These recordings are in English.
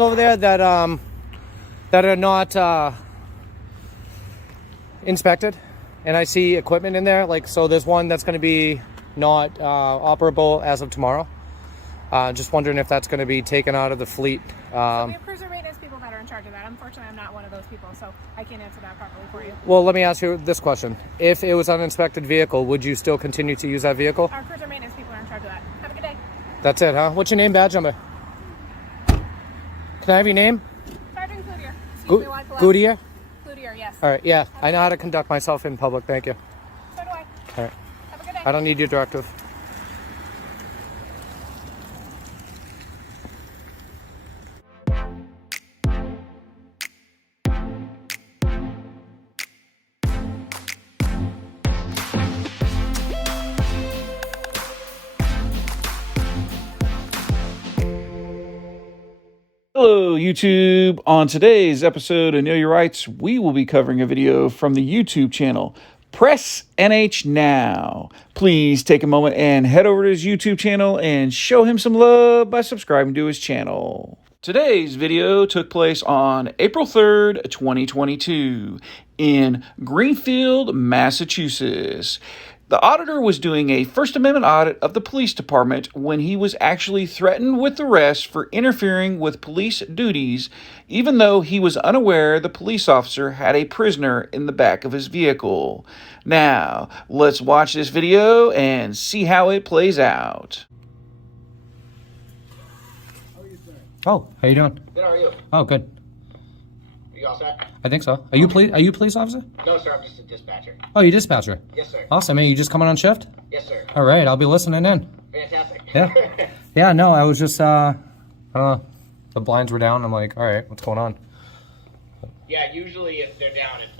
over there that are not inspected, and I see equipment in there. Like, so there's one that's going to be not operable as of tomorrow. Just wondering if that's going to be taken out of the fleet. So we have cruiser maintenance people that are in charge of that. Unfortunately, I'm not one of those people, so I can't answer that properly for you. Well, let me ask you this question: if it was an uninspected vehicle, would you still continue to use that vehicle? Our cruiser maintenance people are in charge of that. Have a good day. That's it, huh? What's your name, badge number? Can I have your name? Sergeant Cloutier. Excuse me, Cloutier? Cloutier, yes. All right, yeah. I know how to conduct myself in public. Thank you. So do I. All right. Have a good day. I don't need your directive. Hello, YouTube. On today's episode of Know Your Rights, we will be covering a video from the YouTube channel Press NH Now. Please take a moment and head over to his YouTube channel and show him some love by subscribing to his channel. Today's video took place on April 3rd, 2022 in Greenfield, Massachusetts. The auditor was doing a First Amendment audit of the police department when he was actually threatened with arrest for interfering with police duties, even though he was unaware the police officer had a prisoner in the back of his vehicle. Now, let's watch this video and see how it plays out. Oh, how you doing? Good, how are you? Oh, good. You all set? I think so. Are you a police officer? No, sir, I'm just a dispatcher. Oh, you dispatcher. Yes, sir. Awesome, man. You just coming on shift? Yes, sir. All right, I'll be listening in. Fantastic. Yeah. Yeah, no, I was just, I don't know. The blinds were down. I'm like, all right, what's going on? Yeah, usually if they're down, if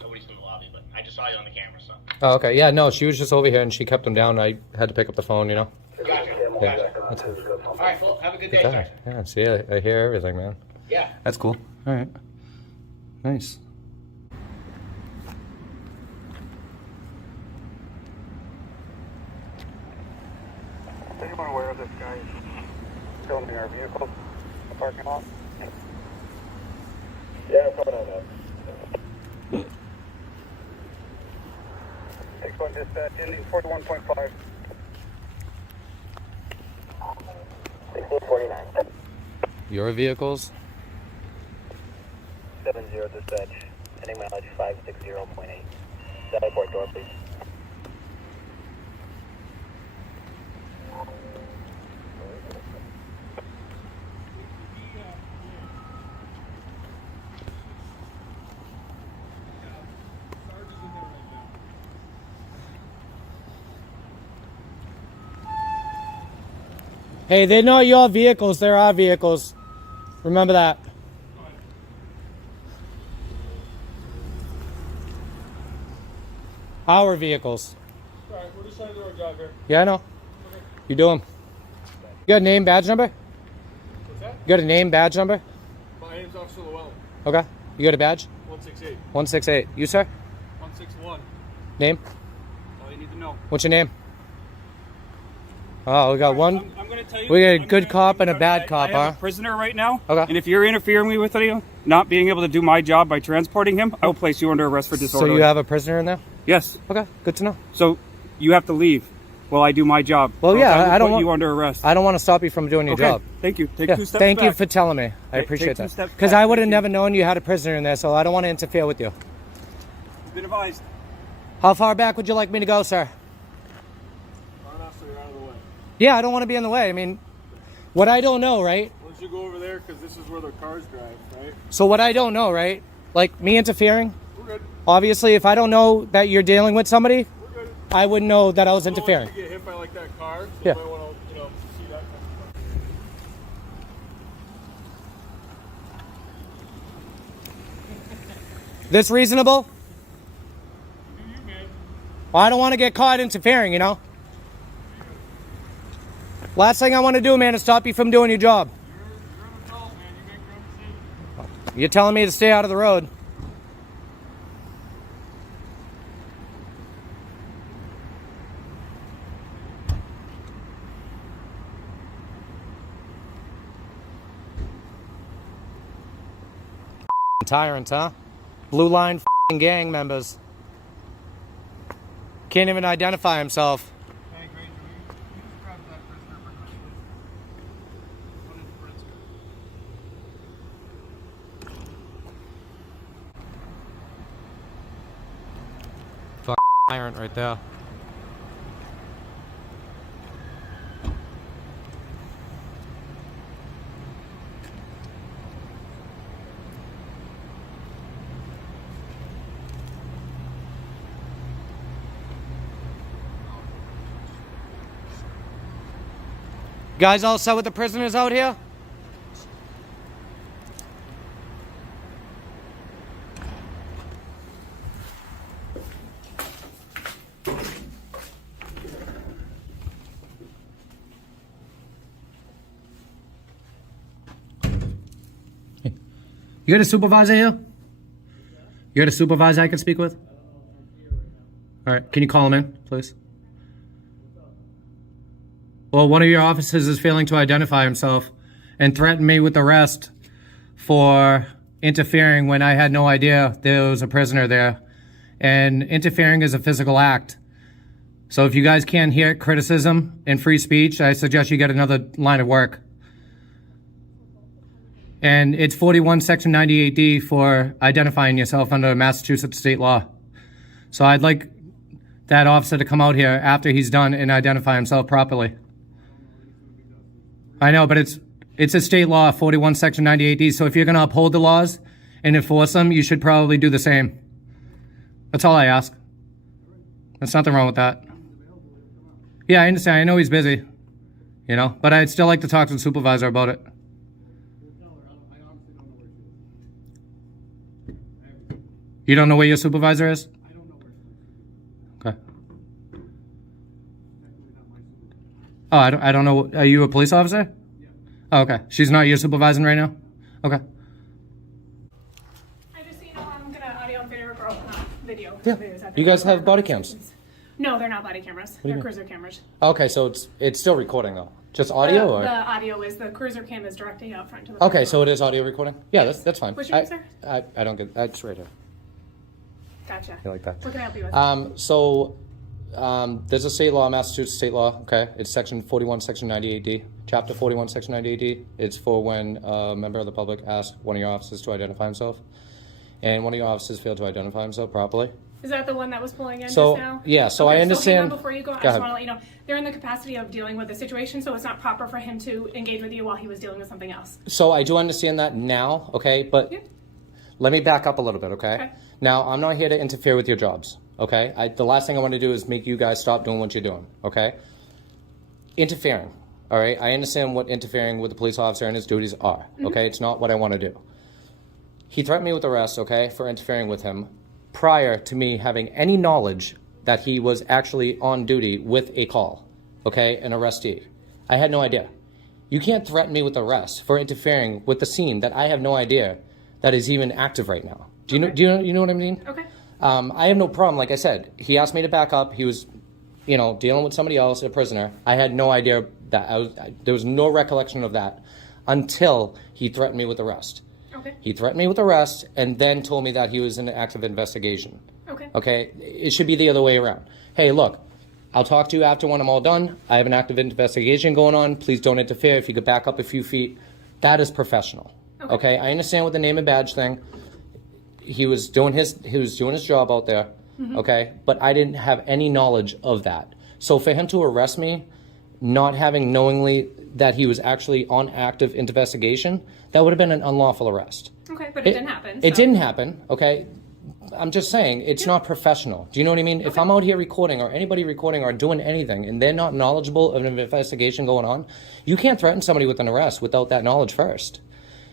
nobody's in the lobby, but I just saw you on the camera, so. Oh, okay. Yeah, no, she was just over here and she kept them down. I had to pick up the phone, you know? Gotcha. Yeah. Gotcha. That's it. All right, well, have a good day, Yeah, sir. yeah, see, I hear everything, man. Yeah. That's cool. All right. Nice. Is anyone aware of this guy filming our vehicle in the parking lot? Yeah, I'm coming on that. 6-1 dispatch, ending 41.5. 1649. Your vehicles? 70 dispatch, ending mileage 560.8. Side port door, please. Hey, they're not your vehicles, they're our vehicles. Remember that. Our vehicles. Alright, we're just trying to do our job here. Yeah, I know. You do them. You got a name, badge number? What's that? You got a name, badge number? My name's Officer Llewellyn. Okay. You got a badge? 168. 168. You, sir? 161. Name? All you need to know. What's your name? Oh, we got one. I'm going to tell you. We got a good cop and a bad cop, I have huh? a prisoner right now. Okay. And if you're interfering with me, not being able to do my job by transporting him, I will place you under arrest for So disorderly. you have a prisoner in there? Yes. Okay, good to know. So you have to leave while I do my job. Well, yeah, I will I don't put want you under arrest. I don't want to stop you from doing your Okay. job. Thank you. Take Yeah, 2 steps thank back. you for telling me. I Take appreciate 2 that. steps Because back. I would have Thank never known you had a prisoner in there, so I don't want to interfere with you. You've been advised. How far back would you like me to go, sir? Far enough so you're out of the way. Yeah, I don't want to be in the way. I mean, what I don't know, right? Once you go over there, because this is where the cars drive, right? So what I don't know, right? Like me interfering, We're good. obviously, if I don't know that you're dealing with somebody, We're good. I wouldn't know that I was You don't interfering. want to get hit by like that car, so Yeah. you might want to, see that kind of stuff. This reasonable? Do you, man? Well, I don't want to get caught interfering, you know? Last thing I want to do, man, is stop you from doing your job. You're an adult, man. You make your own decisions. You're telling me to stay out of the road. Tyrant, huh? Blue line gang members. Can't even identify himself. Hey, Granger, you just grab that prisoner for me, please. Put it in forensic. Tyrant right there. Guys all set with the prisoners out here? You got a supervisor here? You got a supervisor I can speak with? All right, can you call him in, please? Well, one of your officers is failing to identify himself and threatened me with arrest for interfering when I had no idea there was a prisoner there. And interfering is a physical act. So if you guys can't hear criticism and free speech, I suggest you get another line of work. And it's 41 Section 98D for identifying yourself under Massachusetts state law. So I'd like that officer to come out here after he's done and identify himself properly. I know, but it's a state law, 41 Section 98D. So if you're going to uphold the laws and enforce them, you should probably do the same. That's all I ask. There's nothing wrong with that. Yeah, I understand. I know he's busy, you know, but I'd still like to talk to the supervisor about it. You don't know where your supervisor is? I don't know where she is. Okay. Oh, I don't know. Are you a police officer? Yeah. Oh, okay. She's not your supervising right now? Okay. I just, you know, I'm gonna audio and video. Yeah. Videos out there. You guys have body cams? No, they're not body cameras. do you They're mean? cruiser cameras. Okay, so it's still recording though. Just audio or? The audio is, the cruiser cam is directly out front to the Okay, so it is audio recording? Yeah, that's fine. What's your name, sir? I don't get, it's right here. Gotcha. You like that? What can I help you with? There's a state law, Massachusetts state law, okay? It's section 41, section 98D, chapter 41, section 98D. It's for when a member of the public asks one of your officers to identify himself, and one of your officers failed to identify himself properly. Is that the one that was pulling in So, just now? yeah, so Okay, I understand. hang on before you go, I Go just ahead. want to let you know, they're in the capacity of dealing with the situation, so it's not proper for him to engage with you while he was dealing with something else. So I do understand that now, okay? But Yeah. let me back up a little bit, okay? Okay. Now, I'm not here to interfere with your jobs, okay? The last thing I want to do is make you guys stop doing what you're doing, okay? Interfering, all right? I understand what interfering with the police officer and his duties are, okay? It's not what I want to do. He threatened me with arrest, okay, for interfering with him prior to me having any knowledge that he was actually on duty with a call, okay, an arrestee. I had no idea. You can't threaten me with arrest for interfering with the scene that I have no idea that is even active right now. Do you know what I mean? Okay. I have no problem. Like I said, he asked me to back up. He was, dealing with somebody else, a prisoner. I had no idea that there was no recollection of that until he threatened me with arrest. Okay. He threatened me with arrest and then told me that he was in an active investigation. Okay. Okay? It should be the other way around. Hey, look, I'll talk to you after when I'm all done. I have an active investigation going on. Please don't interfere. If you could back up a few feet, that is professional. Okay? I understand with the name and badge thing. He was doing his job out there. Okay? But I didn't have any knowledge of that. So for him to arrest me, not having knowingly that he was actually on active investigation, that would have been an unlawful arrest. Okay, but it didn't happen. It so- didn't happen, okay? I'm just saying, it's not professional. Do you know what I mean? If I'm out here recording or anybody recording or doing anything and they're not knowledgeable of an investigation going on, you can't threaten somebody with an arrest without that knowledge first.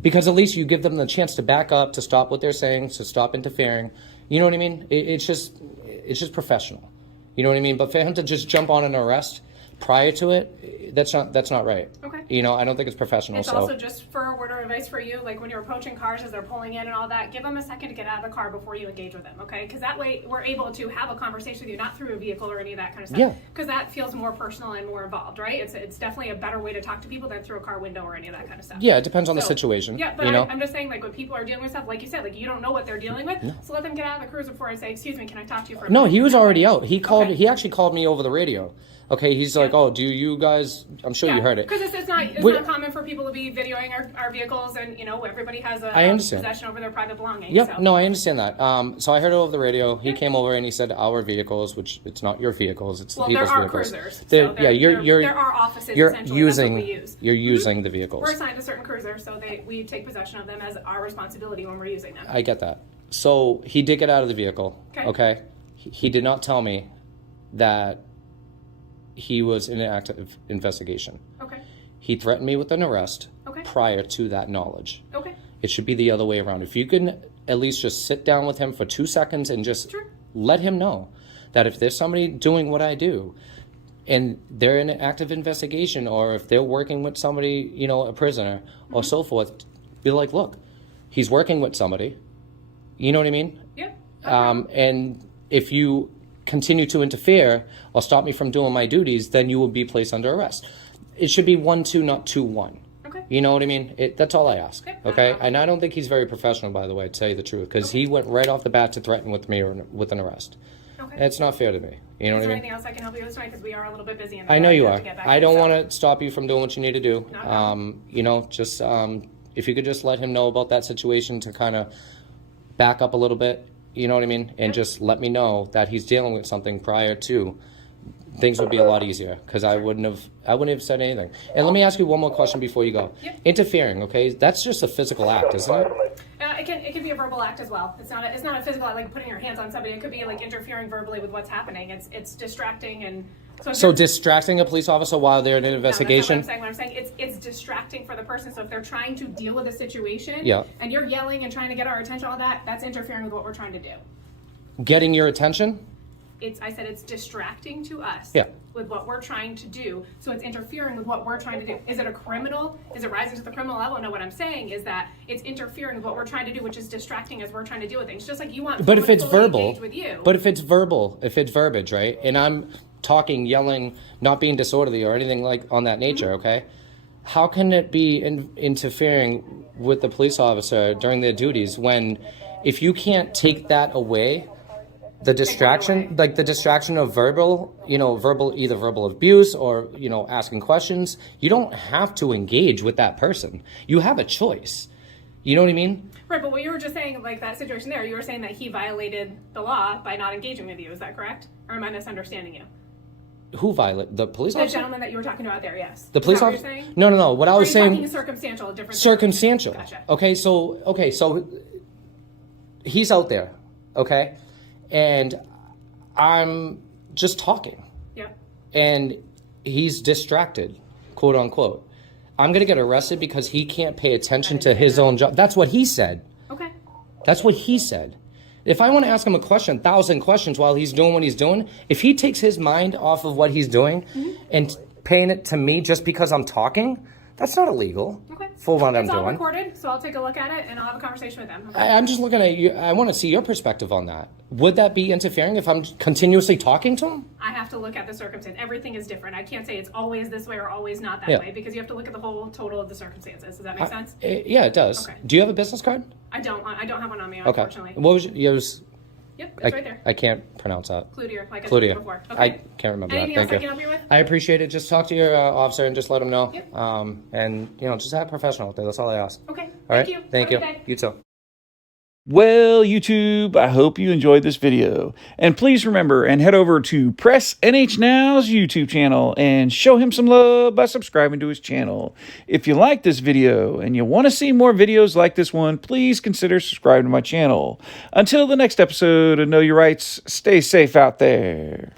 Because at least you give them the chance to back up, to stop what they're saying, to stop interfering. You know what I mean? It's just professional. You know what I mean? But for him to just jump on an arrest prior to it, that's not right. Okay. I don't think it's professional. It's so also just for a order of advice for you, like when you're approaching cars as they're pulling in and all that, give them a second to get out of the car before you engage with them, okay? Because that way we're able to have a conversation with you, not through a vehicle or any of that kind of stuff. Yeah. Because that feels more personal and more involved, right? It's definitely a better way to talk to people than through a car window or any of that kind of stuff. Yeah, it depends on the So, situation. Yeah, but you know? I'm just saying, like when people are dealing with stuff, like you said, like you don't know what they're dealing with, so let them get out of the cruiser before I say, excuse me, can I talk to you for a No, minute? he was already out. He called. Okay. He actually called me over the radio. Okay, he's like, "Oh, do you guys?" I'm sure you heard it. Because it's not Wait. not common for people to be videoing our vehicles, and you know everybody has I understand. possession over their private belongings. Yep. So. No, I understand that. So I heard it over the radio. He came over and he said, "Our vehicles," which it's not your vehicles. It's Well, the there people's are vehicles. cruisers. They're- So yeah, you're there are offices. you're Essentially, using that's what we use. you're using the vehicles. We're assigned a certain cruiser, so we take possession of them as our responsibility when we're using them. I get that. So he did get out of the vehicle. Okay. Okay. He did not tell me that he was in an active investigation. Okay. He threatened me with an arrest Okay. prior to that knowledge. Okay. It should be the other way around. If you can at least just sit down with him for 2 seconds and just Sure. let him know that if there's somebody doing what I do and they're in an active investigation, or if they're working with somebody, you know, a prisoner or so forth, be like, look, he's working with somebody. You know what I mean? Yeah. And if you continue to interfere or stop me from doing my duties, then you will be placed under arrest. It should be 1-2, not 2-1. Okay. You know what I mean? That's all I ask. Okay. Okay? And I don't think he's very professional, by the way, to tell you the truth, because he went right off the bat to threaten with me or with an arrest. Okay. And it's not fair to me. You know Is what there I anything mean? else I can help you with tonight? Because we are a little bit busy. In I know you are. To get back I to don't stuff. want to stop you from doing what you need to do. No problem. You know, just if you could just let him know about that situation to kind of back up a little bit. You know what I mean? And just let me know that he's dealing with something prior to. Things would be a lot easier because I wouldn't have said anything. And let me ask you one more question before you go. Yep. Interfering, okay? That's just a physical act, isn't it? It can be a verbal act as well. It's not a physical act like putting your hands on somebody. It could be like interfering verbally with what's happening. It's distracting and So distracting a police officer while they're in an investigation? No, that's not what I'm saying. It's distracting for the person. So if they're trying to deal with a situation, Yeah. and you're yelling and trying to get our attention, all that's interfering with what we're trying to do. Getting your attention? I said it's distracting to us. Yeah. With what we're trying to do, so it's interfering with what we're trying to do. Is it a criminal? Is it rising to the criminal level? No, what I'm saying is that it's interfering with what we're trying to do, which is distracting as we're trying to deal with things. Just like you want. But if someone it's to fully verbal, engage with you. but if it's verbal, if it's verbiage, right? And I'm talking, yelling, not being disorderly or anything like on that nature, okay? How can it be interfering with the police officer during their duties when, if you can't take that away, the distraction, like the distraction of verbal, either verbal abuse or, asking questions, you don't have to engage with that person. You have a choice. You know what I mean? Right, but what you were just saying, like that situation there, you were saying that he violated the law by not engaging with you. Is that correct? Or am I misunderstanding you? Who violated? The police The officer? gentleman that you were talking about there, yes. The police Is that what officer? you're saying? No. What I Or was are you saying. talking circumstantial, different. Circumstantial. Gotcha. Okay, so he's out there, okay, and I'm just talking, Yep. and he's distracted, quote unquote. I'm gonna get arrested because he can't pay attention to his own job. That's what he said. Okay. That's what he said. If I want to ask him a question, 1,000 questions while he's doing what he's doing, if he takes his mind off of what he's doing and paying it to me just because I'm talking, that's not illegal. Okay. For what I'm It's all doing. recorded, so I'll take a look at it and I'll have a conversation with them. Okay? I'm just looking at you. I want to see your perspective on that. Would that be interfering if I'm continuously talking to him? I have to look at the circumstance. Everything is different. I can't say it's always this way or always not that Yeah. way because you have to look at the whole total of the circumstances. Does that make sense? Yeah, it does. Okay. Do you have a business card? I don't have one on me, Okay. unfortunately. What was yours? Yep, it's right there. I can't pronounce that. Cloutier, like I said Cludia. before. I Okay. can't remember Anything that. else I Thank can help you with? I appreciate it. Just talk to your officer and just let him know. Yep. And just have a professional out there. That's all I ask. Okay. All right. Thank you. Thank Have you. a good day. You too. Well, YouTube, I hope you enjoyed this video. And please remember and head over to Press NH Now's YouTube channel and show him some love by subscribing to his channel. If you like this video and you want to see more videos like this one, please consider subscribing to my channel. Until the next episode of Know Your Rights, stay safe out there.